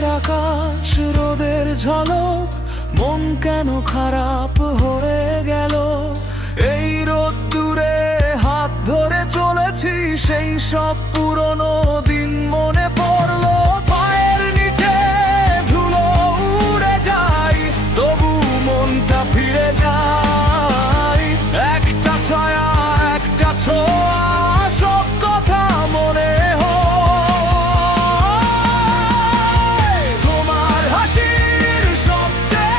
মেঘের আকাশ রোদের ঝলক, মন কেন খারাপ হয়ে গেল? এই রোদ্দুরে হাত ধরে চলেছি, সেই সব পুরনো দিন মনে পড়লো। পায়ের নিচে ধুলো উড়ে যায়, তবু মনটা ফিরে যায়। একটা ছায়া, একটা ছোঁয়া, সব কথা মনে হয়। তোমার হাসির শব্দে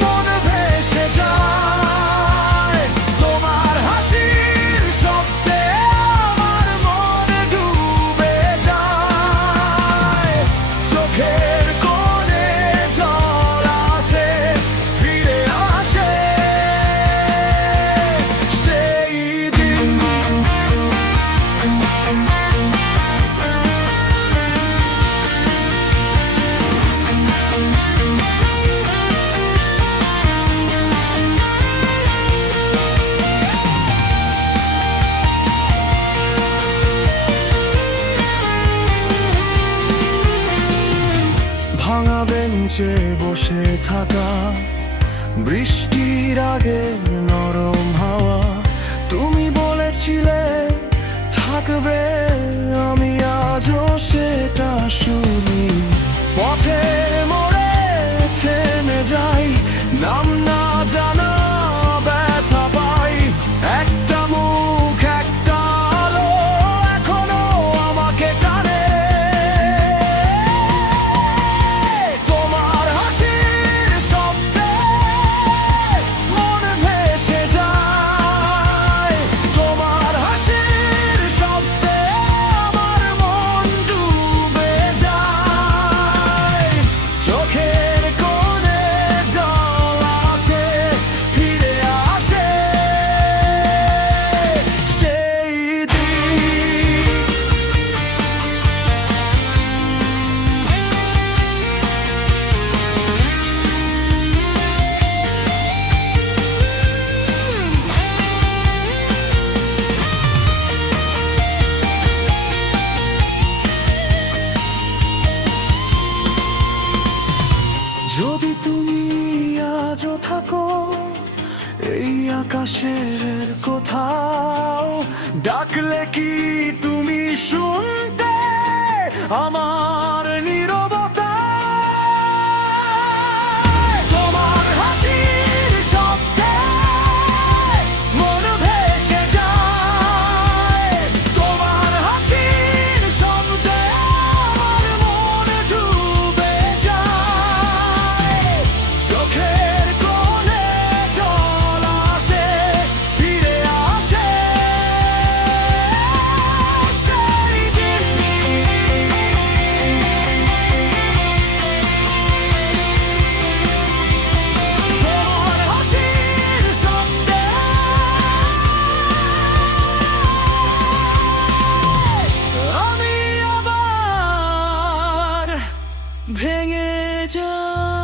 মন ভেসে যায়, তোমার হাসির শব্দে আমার মন ডুবে যায়। চোখের কোণে জল আসে, ফিরে আসে সেই দিন। ভাঙা বেঞ্চে বসে থাকা, বৃষ্টির আগে নরম হাওয়া, তুমি বলেছিলে থাকবে, আমি আজও সেটা শুনি। পথের মোড়ে থেমে যাই, নাম না জানা ব্যথা পাই। একটা মুখ, একটা আলো এখনো আমাকে টানে। তোমার হাসির শব্দে মন ভেসে যায়, তোমার হাসির শব্দে আমার মন ডুবে যায়। চোখের কোণে জল আসে, ফিরে আসে সেই দিন। যদি তুমি আজও থাকো এই আকাশের কোথাও, ডাকলে কি তুমি শুনতে আমার নীরবতা? তোমার হাসির শব্দে মন ভেসে যায়, তোমার হাসির শব্দে আমার মন ডুবে যায়। চোখের কোণে জল আসে, ফিরে আসে সেই দিন। তোমার হাসির শব্দে আমি আবার ভেঙে যাই।